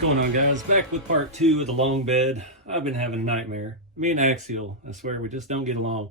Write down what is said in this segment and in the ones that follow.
going on, guys? Back with part 2 of the long bed. I've been having a nightmare. Me and Axial, I swear, we just don't get along.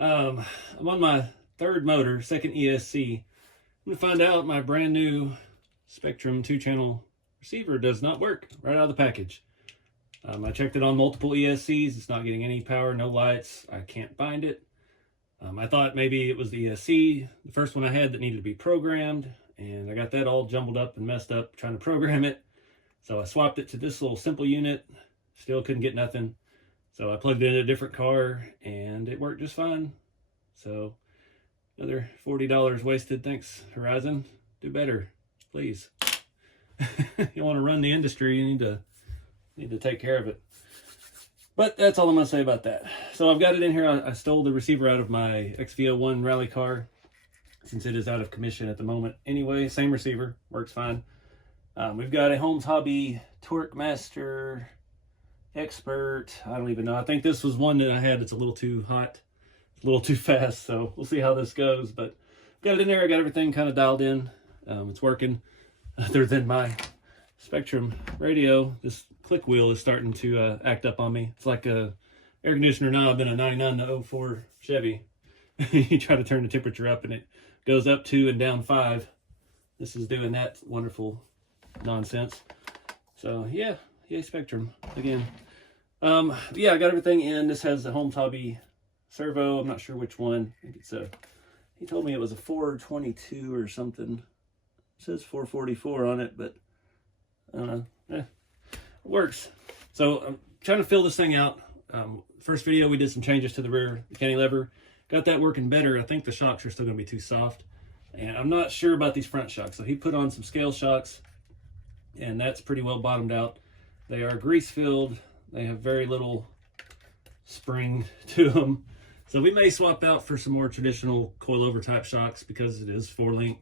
I'm on my third motor, second ESC. I'm gonna find out my brand new Spectrum 2-channel receiver does not work right out of the package. I checked it on multiple ESCs. It's not getting any power, no lights. I can't find it. I thought maybe it was the ESC, the first one I had, that needed to be programmed, and I got that all jumbled up and messed up trying to program it. So I swapped it to this little simple unit. Still couldn't get nothing. So I plugged it in a different car and it worked just fine. So another $40 wasted. Thanks, Horizon. Do better, please. You want to run the industry, you need to take care of it. But that's all I'm going to say about that. So I've got it in here. I stole the receiver out of my XV01 rally car since it is out of commission at the moment. Anyway, same receiver, works fine. We've got a Holmes Hobby Torque Master Expert. I don't even know. I think this was one that I had that's a little too hot, a little too fast. So we'll see how this goes. But got it in there. I got everything kind of dialed in. It's working. Other than my Spectrum radio, this click wheel is starting to act up on me. It's like a air conditioner knob in a 99 to 04 Chevy. You try to turn the temperature up and it goes up 2 and down 5. This is doing that wonderful nonsense. So yeah, yay Spectrum again. Yeah, I got everything in. This has the Holmes Hobby servo. I'm not sure which one. I think it's he told me it was a 422 or something. It says 444 on it, but I don't know. It works. So I'm trying to fill this thing out. First video we did some changes to the rear cantilever. Got that working better. I think the shocks are still going to be too soft, and I'm not sure about these front shocks. So he put on some scale shocks, and that's pretty well bottomed out. They are grease filled. They have very little spring to them. So we may swap out for some more traditional coilover type shocks because it is 4-link.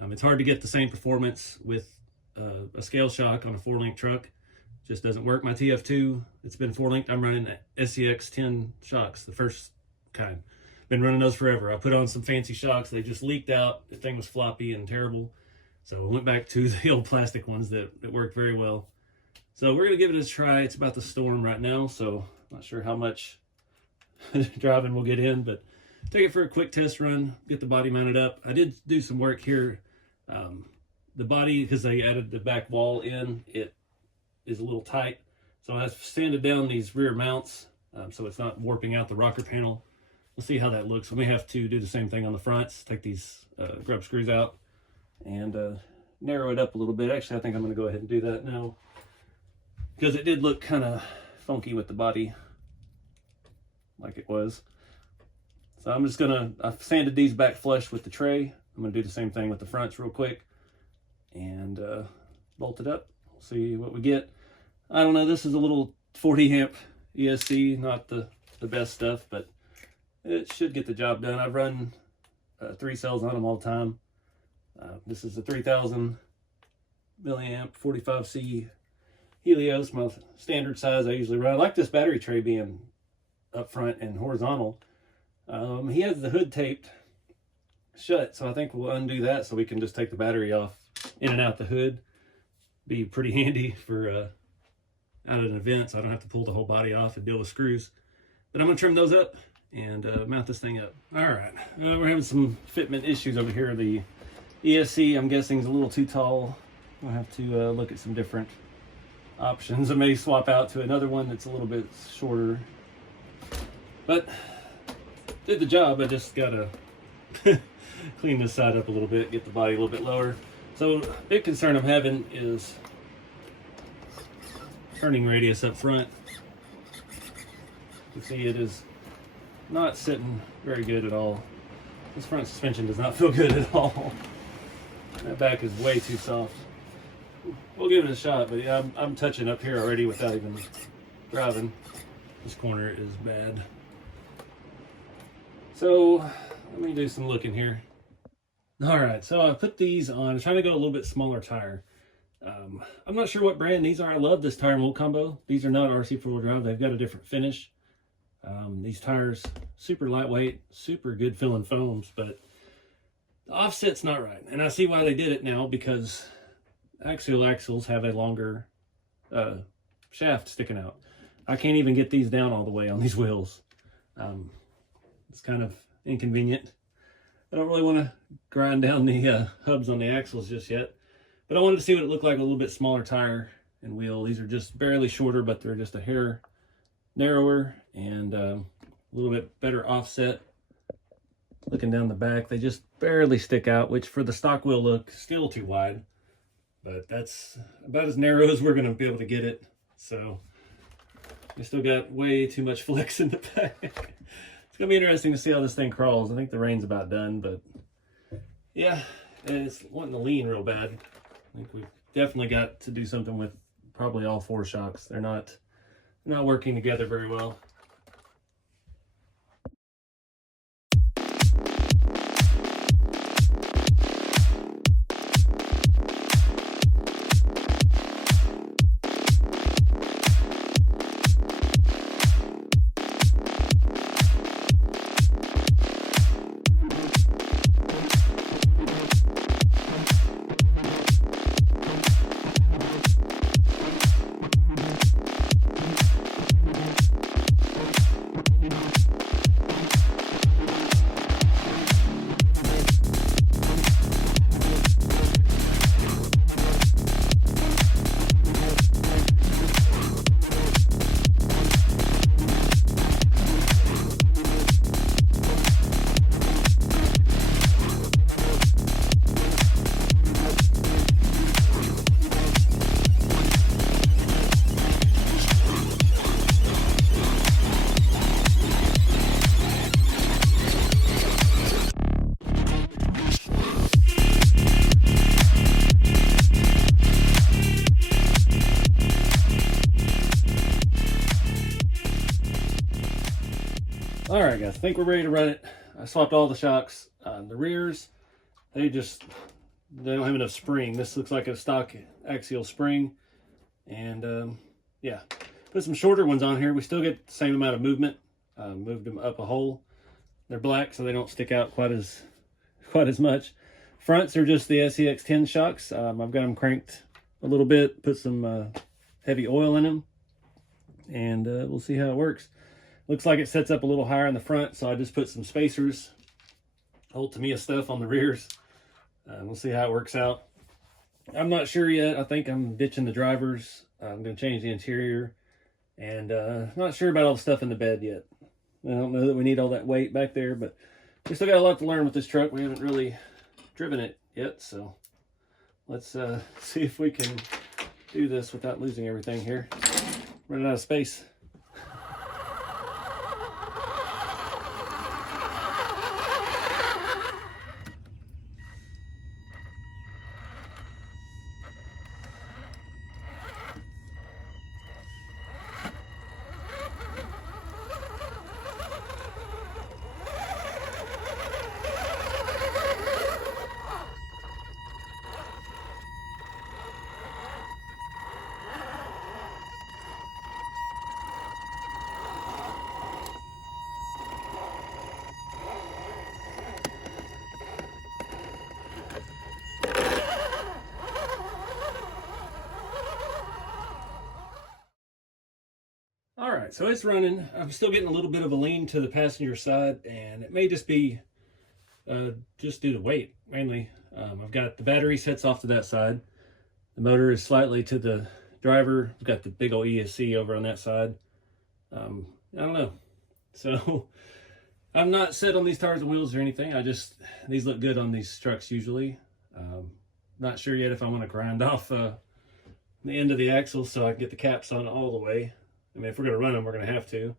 It's hard to get the same performance with a scale shock on a 4-link truck. Just doesn't work. My TF2, it's been 4-linked. I'm running SCX10 shocks, the first kind. Been running those forever. I put on some fancy shocks. They just leaked out. The thing was floppy and terrible. So I went back to the old plastic ones that worked very well. So we're going to give it a try. It's about to storm right now, so not sure how much driving we'll get in, but take it for a quick test run, get the body mounted up. I did do some work here. The body, because they added the back wall in, it is a little tight. So I sanded down these rear mounts so it's not warping out the rocker panel. We'll see how that looks. We may have to do the same thing on the fronts, take these grub screws out and narrow it up a little bit. Actually, I think I'm going to go ahead and do that now because it did look kind of funky with the body like it was. So I'm just going to, I've sanded these back flush with the tray. I'm going to do the same thing with the fronts real quick and bolt it up. We'll see what we get. I don't know, this is a little 40 amp ESC, not the best stuff, but it should get the job done. I've run 3 cells on them all the time. This is a 3000 milliamp 45C Helios, my standard size I usually run. I like this battery tray being up front and horizontal. He has the hood taped shut, so I think we'll undo that so we can just take the battery off in and out the hood. Be pretty handy for out at an event, so I don't have to pull the whole body off and deal with screws. But I'm going to trim those up and mount this thing up. All right, we're having some fitment issues over here. The ESC, I'm guessing, is a little too tall. I'll have to look at some different options. I may swap out to another one that's a little bit shorter. But did the job. I just gotta clean this side up a little bit, get the body a little bit lower. So big concern I'm having is turning radius up front. You can see it is not sitting very good at all. This front suspension does not feel good at all. That back is way too soft. We'll give it a shot, but yeah, I'm touching up here already without even driving. This corner is bad. So let me do some looking here. All right, so I put these on. I'm trying to go a little bit smaller tire. I'm not sure what brand these are. I love this tire mold combo. These are not RC four-wheel drive. They've got a different finish. These tires, super lightweight, super good feeling foams, but the offset's not right. And I see why they did it now, because axial axles have a longer shaft sticking out. I can't even get these down all the way on these wheels. It's kind of inconvenient. I don't really want to grind down the hubs on the axles just yet, but I wanted to see what it looked like a little bit smaller tire and wheel. These are just barely shorter, but they're just a hair narrower and a little bit better offset. Looking down the back, they just barely stick out, which for the stock wheel look still too wide, but that's about as narrow as we're going to be able to get it. So we still got way too much flex in the back. It's going to be interesting to see how this thing crawls. I think the rain's about done, but yeah, it's wanting to lean real bad. I think we've definitely got to do something with probably all 4 shocks. They're not working together very well. All right, guys, I think we're ready to run it. I swapped all the shocks. The rears, they don't have enough spring. This looks like a stock axial spring. And yeah, put some shorter ones on here. We still get the same amount of movement. Moved them up a hole. They're black, so they don't stick out quite as much. Fronts are just the K10 shocks. I've got them cranked a little bit, put some heavy oil in them, and we'll see how it works. Looks like it sets up a little higher in the front, so I just put some spacers, old Tamiya stuff on the rears. We'll see how it works out. I'm not sure yet. I think I'm ditching the drivers. I'm going to change the interior, and not sure about all the stuff in the bed yet. I don't know that we need all that weight back there, but we still got a lot to learn with this truck. We haven't really driven it yet, so let's see if we can do this without losing everything here. Running out of space. All right, so it's running. I'm still getting a little bit of a lean to the passenger side, and it may just be just due to weight, mainly. I've got the battery sets off to that side. The motor is slightly to the driver. I've got the big old ESC over on that side. I don't know. So I'm not set on these tires and wheels or anything. These look good on these trucks usually. Not sure yet if I want to grind off the end of the axle so I can get the caps on all the way. I mean, if we're going to run them, we're going to have to.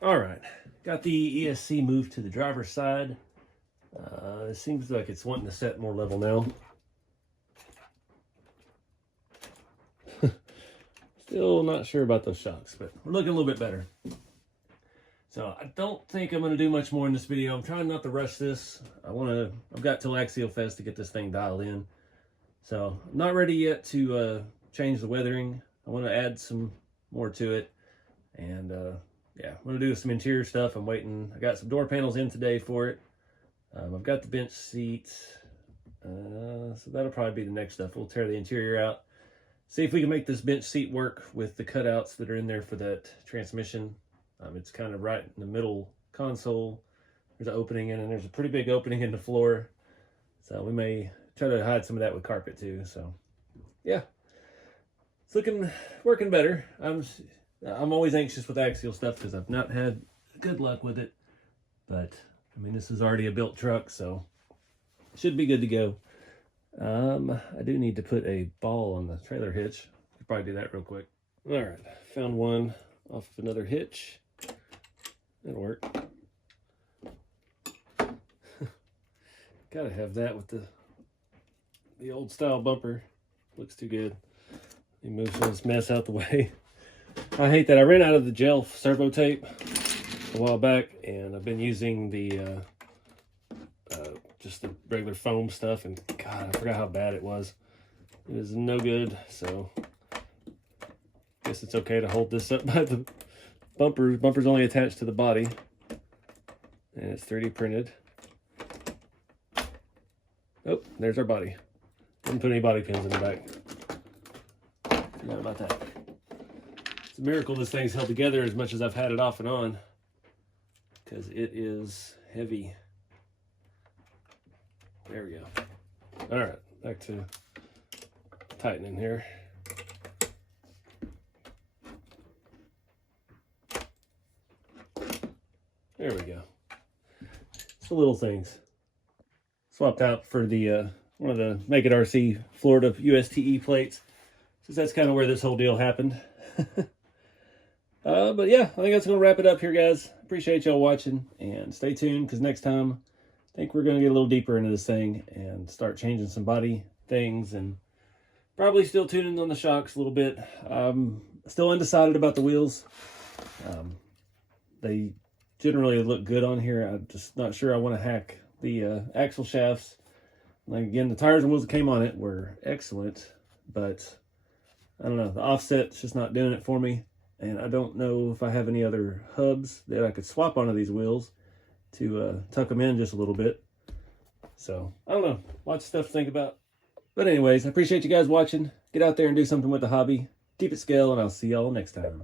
All right, got the ESC moved to the driver's side. It seems like it's wanting to set more level now. Still not sure about those shocks, but we're looking a little bit better. So I don't think I'm going to do much more in this video. I'm trying not to rush this. I've got till Axialfest to get this thing dialed in. So I'm not ready yet to change the weathering. I want to add some more to it. And yeah, I'm going to do some interior stuff. I'm waiting. I got some door panels in today for it. I've got the bench seats. So that'll probably be the next stuff. We'll tear the interior out. see if we can make this bench seat work with the cutouts that are in there for that transmission. It's kind of right in the middle console. There's an opening in, and there's a pretty big opening in the floor. So we may try to hide some of that with carpet too. So yeah, it's working better. I'm always anxious with axial stuff because I've not had good luck with it. But I mean, this is already a built truck, so it should be good to go. I do need to put a ball on the trailer hitch. Could probably do that real quick. All right, found one off of another hitch. That'll work. Gotta have that with the old style bumper. Looks too good. Let me move some of this mess out the way. I hate that I ran out of the gel servo tape a while back, and I've been using the just the regular foam stuff, and God, I forgot how bad it was. It is no good, so I guess it's okay to hold this up by the bumper. Bumper's only attached to the body, and it's 3D printed. Oh, there's our body. Didn't put any body pins in the back. Forgot about that. It's a miracle this thing's held together as much as I've had it off and on, because it is heavy. There we go. All right, back to tightening here. There we go. It's the little things. Swapped out for the one of the Make It RC Florida USTE plates, since that's kind of where this whole deal happened. But yeah, I think that's going to wrap it up here, guys. Appreciate y'all watching, and stay tuned, because next time I think we're going to get a little deeper into this thing and start changing some body things, and probably still tuning on the shocks a little bit. Still undecided about the wheels. They generally look good on here. I'm just not sure I want to hack the axle shafts. Like, again, the tires and wheels that came on it were excellent, but I don't know, the offset's just not doing it for me. And I don't know if I have any other hubs that I could swap onto these wheels to tuck them in just a little bit. So, I don't know. Lots of stuff to think about. But anyways, I appreciate you guys watching. Get out there and do something with the hobby. Keep it scale, and I'll see y'all next time.